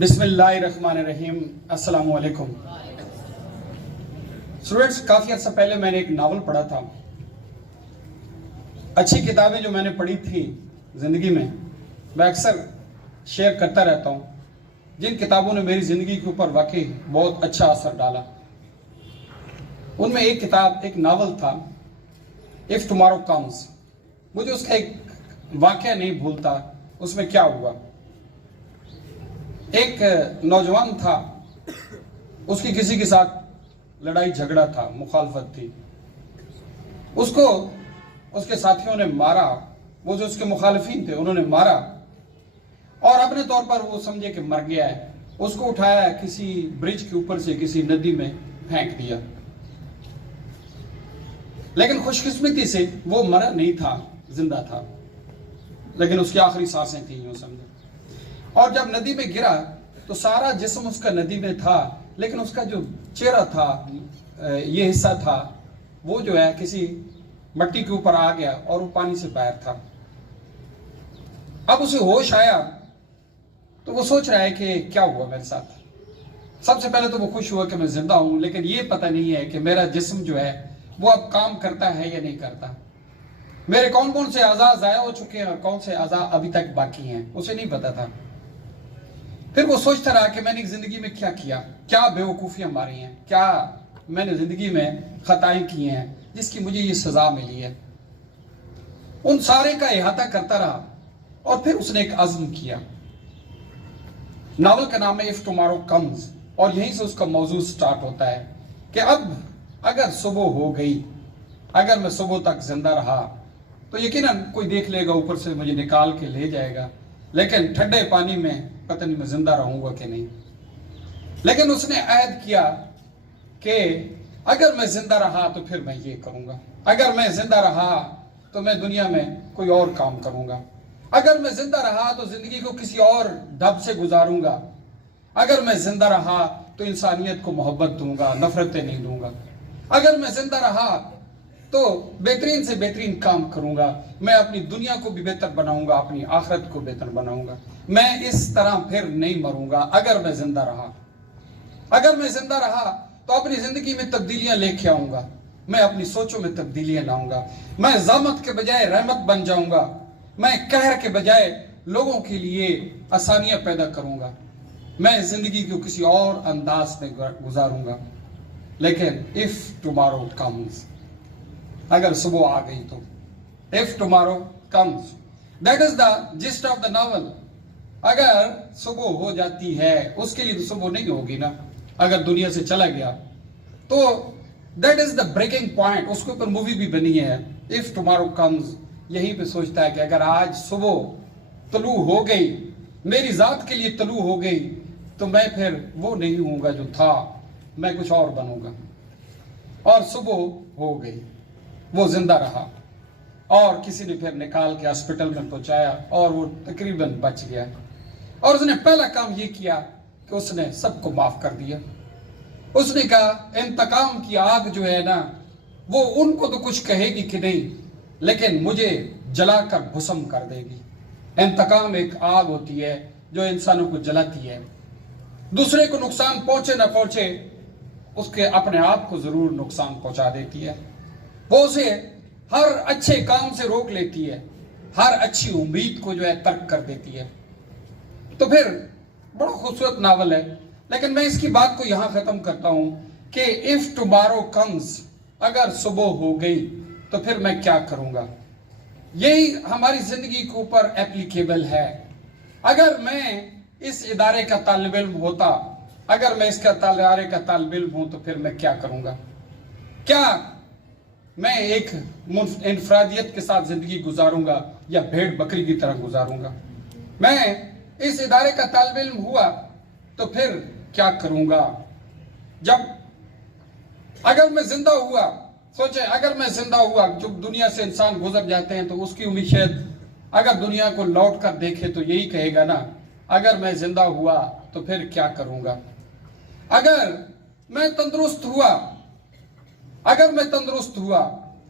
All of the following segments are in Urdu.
بسم اللہ الرحمن الرحیم. السلام علیکم اسٹوڈنٹس. کافی عرصہ پہلے میں نے ایک ناول پڑھا تھا. اچھی کتابیں جو میں نے پڑھی تھی زندگی میں اکثر شیئر کرتا رہتا ہوں. جن کتابوں نے میری زندگی کے اوپر واقعی بہت اچھا اثر ڈالا, ان میں ایک کتاب, ایک ناول تھا اف ٹمارو کمز. مجھے اس کا ایک واقعہ نہیں بھولتا. اس میں کیا ہوا, ایک نوجوان تھا, اس کی کسی کے ساتھ لڑائی جھگڑا تھا, مخالفت تھی. اس کو اس کے ساتھیوں نے مارا. وہ جو اس کے مخالفین تھے انہوں نے مارا, اور اپنے طور پر وہ سمجھے کہ مر گیا ہے. اس کو اٹھایا, کسی برج کے اوپر سے کسی ندی میں پھینک دیا. لیکن خوش قسمتی سے وہ مرا نہیں تھا, زندہ تھا, لیکن اس کی آخری سانسیں تھیں, یوں سمجھے. اور جب ندی میں گرا تو سارا جسم اس کا ندی میں تھا, لیکن اس کا جو چہرہ تھا, یہ حصہ تھا, وہ جو ہے کسی مٹی کے اوپر آ گیا اور وہ پانی سے باہر تھا. اب اسے ہوش آیا تو وہ سوچ رہا ہے کہ کیا ہوا میرے ساتھ. سب سے پہلے تو وہ خوش ہوا کہ میں زندہ ہوں, لیکن یہ پتہ نہیں ہے کہ میرا جسم جو ہے وہ اب کام کرتا ہے یا نہیں کرتا. میرے کون کون سے اعضاء ضائع ہو چکے ہیں اور کون سے اعضاء ابھی تک باقی ہیں, اسے نہیں پتا تھا. پھر وہ سوچتا رہا کہ میں نے زندگی میں کیا کیا, کیا بے وقوفیاں ماری ہیں, کیا میں نے زندگی میں خطائیں کی ہیں جس کی مجھے یہ سزا ملی ہے. ان سارے کا احاطہ کرتا رہا, اور پھر اس نے ایک عزم کیا. ناول کا نام ہے اف ٹمارو کمز, اور یہیں سے اس کا موضوع سٹارٹ ہوتا ہے کہ اب اگر صبح ہو گئی, اگر میں صبح تک زندہ رہا تو یقیناً کوئی دیکھ لے گا, اوپر سے مجھے نکال کے لے جائے گا, لیکن ٹھنڈے پانی میں پتہ نہیں میں زندہ رہوں گا کہ نہیں. لیکن اس نے عہد کیا کہ اگر میں زندہ رہا تو پھر میں یہ کروں گا, اگر میں زندہ رہا تو میں دنیا میں کوئی اور کام کروں گا, اگر میں زندہ رہا تو زندگی کو کسی اور ڈھب سے گزاروں گا, اگر میں زندہ رہا تو انسانیت کو محبت دوں گا, نفرتیں نہیں دوں گا, اگر میں زندہ رہا تو بہترین سے بہترین کام کروں گا, میں اپنی دنیا کو بھی بہتر بناؤں گا, اپنی آخرت کو بہتر بناؤں گا, میں اس طرح پھر نہیں مروں گا. اگر میں زندہ رہا, اگر میں زندہ رہا تو اپنی زندگی میں تبدیلیاں لے کے آؤں گا, میں اپنی سوچوں میں تبدیلیاں لاؤں گا, میں زحمت کے بجائے رحمت بن جاؤں گا, میں قہر کے بجائے لوگوں کے لیے آسانیاں پیدا کروں گا, میں زندگی کو کسی اور انداز میں گزاروں گا. لیکن if tomorrow comes, اگر صبح آ گئی تو, if tomorrow comes, that is the gist of the novel. اگر صبح ہو جاتی ہے, اس کے لیے تو صبح نہیں ہوگی نا, اگر دنیا سے چلا گیا تو that is the breaking point. اس کے اوپر مووی بھی بنی ہے if tomorrow comes. یہیں پہ سوچتا ہے کہ اگر آج صبح طلوع ہو گئی, میری ذات کے لیے طلوع ہو گئی, تو میں پھر وہ نہیں ہوں گا جو تھا, میں کچھ اور بنوں گا. اور صبح ہو گئی, وہ زندہ رہا, اور کسی نے پھر نکال کے ہاسپٹل میں پہنچایا, اور وہ تقریباً بچ گیا. اور اس نے پہلا کام یہ کیا کہ اس نے سب کو معاف کر دیا. اس نے کہا انتقام کی آگ جو ہے نا, وہ ان کو تو کچھ کہے گی کہ نہیں, لیکن مجھے جلا کر بھسم کر دے گی. انتقام ایک آگ ہوتی ہے جو انسانوں کو جلاتی ہے. دوسرے کو نقصان پہنچے نہ پہنچے, اس کے اپنے آپ کو ضرور نقصان پہنچا دیتی ہے. وہ اسے ہر اچھے کام سے روک لیتی ہے, ہر اچھی امید کو جو ہے ترک کر دیتی ہے. تو پھر بڑا خوبصورت ناول ہے, لیکن میں اس کی بات کو یہاں ختم کرتا ہوں کہ if tomorrow comes, اگر صبح ہو گئی تو پھر میں کیا کروں گا. یہی ہماری زندگی کے اوپر ایپلیکیبل ہے. اگر میں اس ادارے کا طالب علم ہوتا, اگر میں اس کا ادارے کا طالب علم ہوں, تو پھر میں کیا کروں گا. کیا میں ایک انفرادیت کے ساتھ زندگی گزاروں گا یا بھیڑ بکری کی طرح گزاروں گا. میں اس ادارے کا طالب علم ہوا تو پھر کیا کروں گا. اگر میں زندہ ہوا, سوچیں اگر میں زندہ ہوا, جو دنیا سے انسان گزر جاتے ہیں تو اس کی امید شاید اگر دنیا کو لوٹ کر دیکھے تو یہی کہے گا نا, اگر میں زندہ ہوا تو پھر کیا کروں گا. اگر میں تندرست ہوا, اگر میں تندرست ہوا,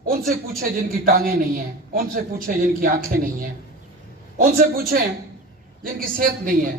ان سے پوچھے جن کی ٹانگیں نہیں ہیں, ان سے پوچھے جن کی آنکھیں نہیں ہیں, ان سے پوچھیں جن کی صحت نہیں ہے,